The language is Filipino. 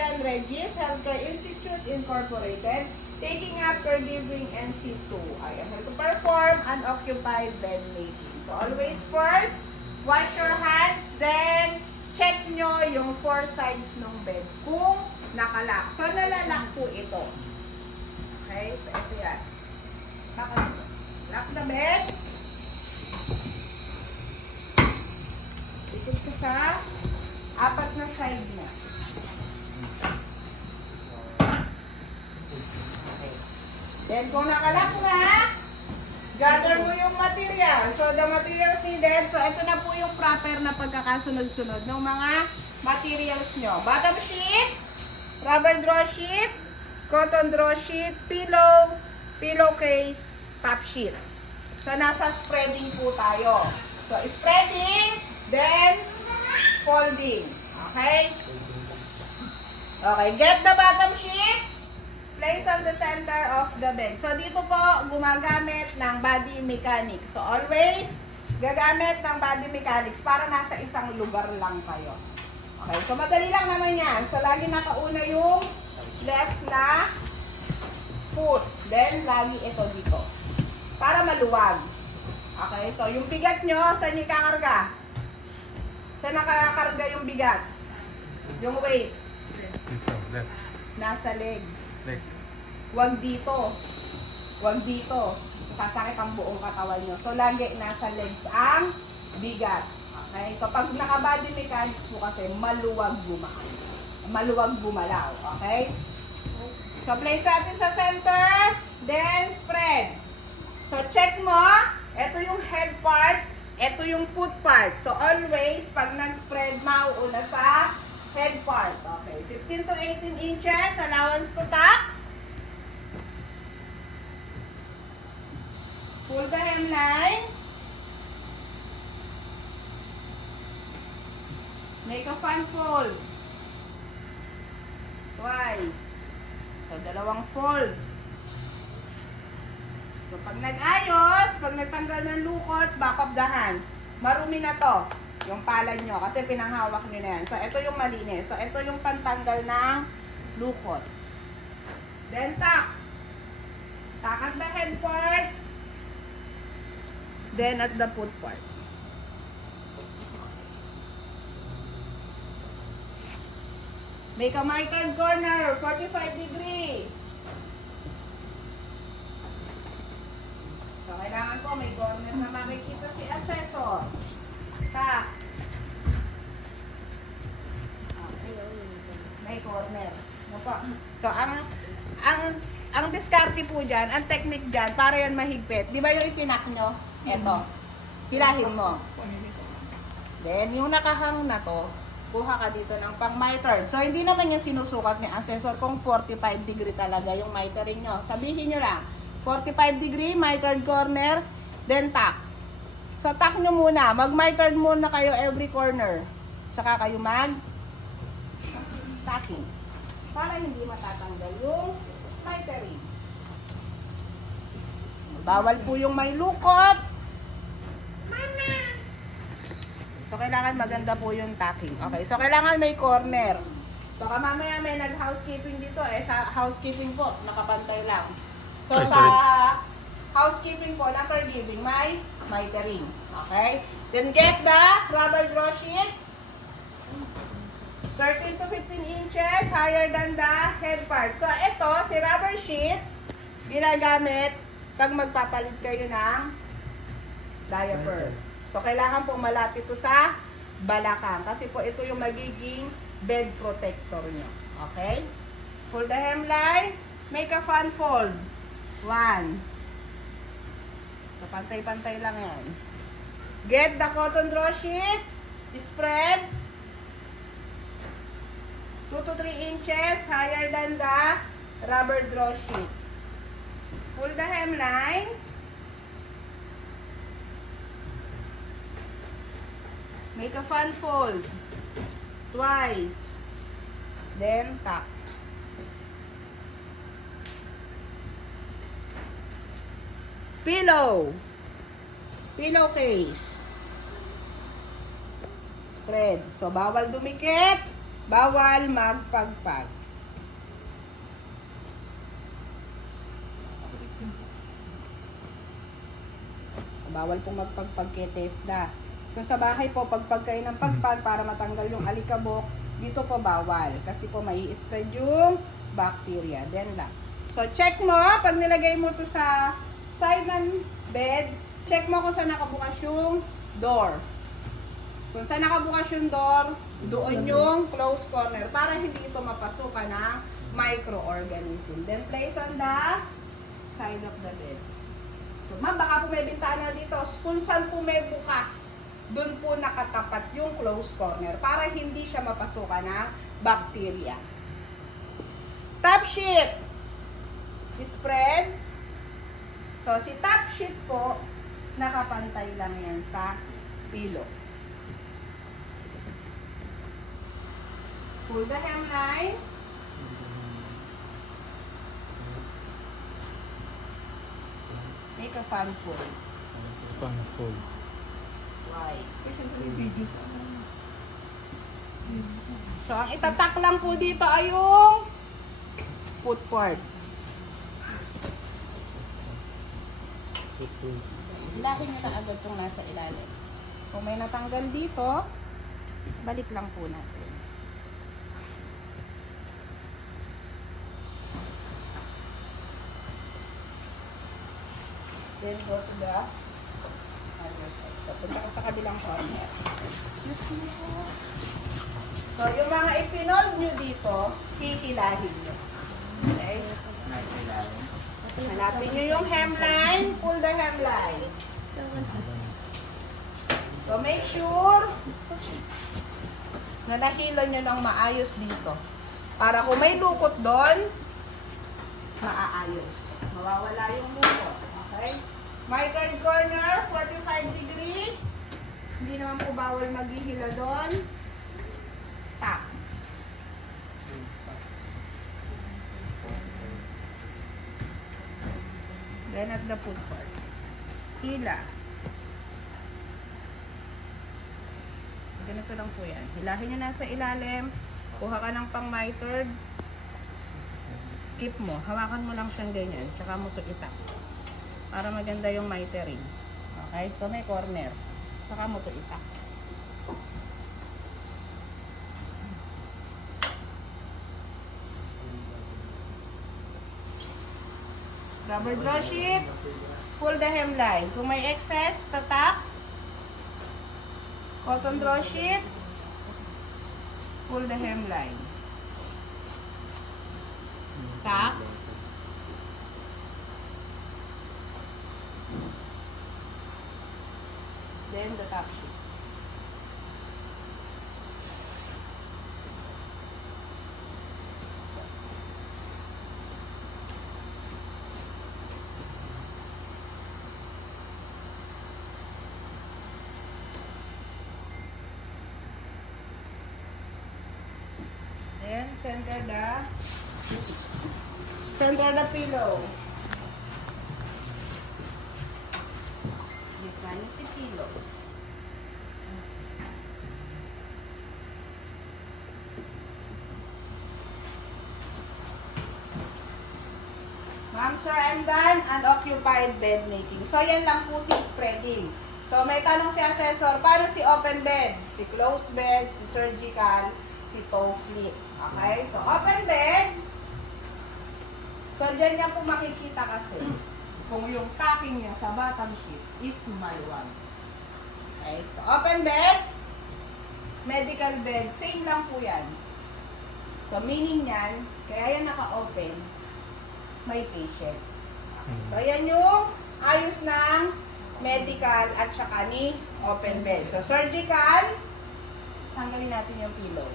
John Regis Healthcare Institute Incorporated, taking up caregiving and C2. I am here to perform unoccupied bed making. So always first, wash your hands, then check nyo yung 4 sides ng bed kung nakalock. So nalalak po ito. Okay, so ito yan. Lock the bed. Ikot ka sa 4 na side na. Okay. Then kung nakalock na, gather mo yung material. So the materials needed, so ito na po yung proper na pagkakasunod-sunod ng mga materials nyo. Bottom sheet, rubber draw sheet, cotton draw sheet, pillow, pillowcase, top sheet. So nasa spreading po tayo. So spreading, then folding. Okay? Okay, get the bottom sheet, place on the center of the bed. So dito po gumagamit ng body mechanics. So always gagamit ng body mechanics para nasa isang lugar lang kayo. Okay, so madali lang naman yan. So lagi nakauna yung left na foot. Then lagi ito dito. Para maluwag. Okay, so yung bigat nyo, saan nyo kakarga? Saan nakakarga yung bigat? Yung weight? Dito, left. Nasa legs. Legs. Huwag dito. Huwag dito. Sasakit ang buong katawan nyo. So, lagi nasa legs ang bigat. Okay? So, pag naka-body mechanics mo kasi, maluwag gumaan. Maluwag gumalaw. Okay? So, place natin sa center. Then, spread. So, check mo. Ito yung head part. Ito yung foot part. So, always, pag nag-spread, mauuna sa head part. Okay. 15 to 18 inches. Allowance to tuck. Pull the hemline. Make a fan fold. Twice. So, dalawang fold. So, pag nag-ayos, pag nagtanggal ng lukot, back of the hands. Marumi na to, yung palad nyo, kasi pinanghawak nyo na yan. So, ito yung malinis. So, ito yung pantanggal ng lukot. Then, tuck. Tuck at the head part. Then, at the foot part. Make a mitered corner, 45 degree. So, kailangan ko may corner na makikita si assessor. Tuck. Okay. May corner. Ano po? So, ang diskarte po dyan, ang technique dyan, para yan mahigpit. Di ba yung itinak nyo? Eto. Hilahin mo. Then, yung nakahang na to, kuha ka dito ng pang mitered. So, hindi naman yung sinusukat ni assessor kung 45 degree talaga yung mitering nyo. Sabihin nyo lang, 45 degree, mitered corner, then tuck. So, tuck nyo muna. Mag-mitered muna kayo every corner. Tsaka kayo mag-tucking. Para hindi matatanggal yung mitering. Bawal po yung may lukot. So, kailangan maganda po yung tucking. Okay, so kailangan may corner. Baka mamaya may nag-housekeeping dito. Sa housekeeping po, nakapantay lang. So, sa housekeeping po, na caregiving, may mitering. Okay? Then, get the rubber draw sheet. 13 to 15 inches higher than the head part. So, ito, si rubber sheet, ginagamit pag magpapalit kayo ng diaper. So, kailangan pong malapit ito sa balakang. Kasi po, ito yung magiging bed protector nyo. Okay? Fold the hemline. Make a fan fold. Once. So, pantay-pantay lang yan. Get the cotton draw sheet. Spread. 2 to 3 inches higher than the rubber draw sheet. Fold the hemline. Make a fan fold. Twice. Then, tuck. Pillow. Pillowcase. Spread. So, bawal dumikit. Bawal magpagpag. Bawal pong magpagpag kay Tesla. Kung sa bahay po, pagpag kayo ng pagpag para matanggal yung alikabok, dito po bawal. Kasi po may spread yung bacteria. Then lang. So, check mo, pag nilagay mo to sa side ng bed, check mo kung saan nakabukas yung door. Kung saan nakabukas yung door, doon yung close corner para hindi ito mapasukan ng microorganism. Then, place on the side of the bed. So, ma'am, baka po may bintana dito. Kung saan po may bukas, doon po nakatapat yung close corner para hindi siya mapasukan ng bacteria. Top sheet. Spread. So, si top sheet po, nakapantay lang yan sa pillow. Pull the hemline. Make a fan fold. Fan fold. Right. So, ang itatak lang po dito ay yung footboard. Lakin nyo na agad yung nasa ilalim. Kung may natanggal dito, balik lang po natin. Then go to the other side. So, punta ka sa kabilang corner. Excuse me po. So, yung mga ipinold nyo dito, hihilahin nyo. Okay? Hanapin nyo yung hemline, pull the hemline. So, make sure na nahilo nyo ng maayos dito. Para kung may lukot doon, maaayos. Mawawala yung lukot. Okay? My third corner, 45 degrees. Hindi naman po bawal maghihila doon. Tap. Then at the foot part. Hila. Ganito lang po yan. Hilahin nyo nasa ilalim. Kuha ka ng pang mitred. Keep mo. Hawakan mo lang siyang ganyan. Tsaka mo ito itap. Para maganda yung mitering. Okay? So may corner. Tsaka mo ito itap. Rubber draw sheet. Pull the hemline. Kung may excess, tatak. Cotton draw sheet. Pull the hemline. Tak. Then the top sheet. Then center the pillow. Gitna niyo si pillow. Ma'am, sir, I'm done. Unoccupied bed making. So, yan lang po si spreading. So, may tanong si assessor, paano si open bed? Si closed bed, si surgical, si toe flip. Okay? So, open bed. So, dyan niya po makikita kasi kung yung tacking niya sa bottom sheet is maluwag. Okay? So, open bed, medical bed, same lang po yan. So, meaning yan, kaya yan naka-open, may patient. Okay. So, yan yung ayos ng medical at saka ni open bed. So, surgical, tanggalin natin yung pillow.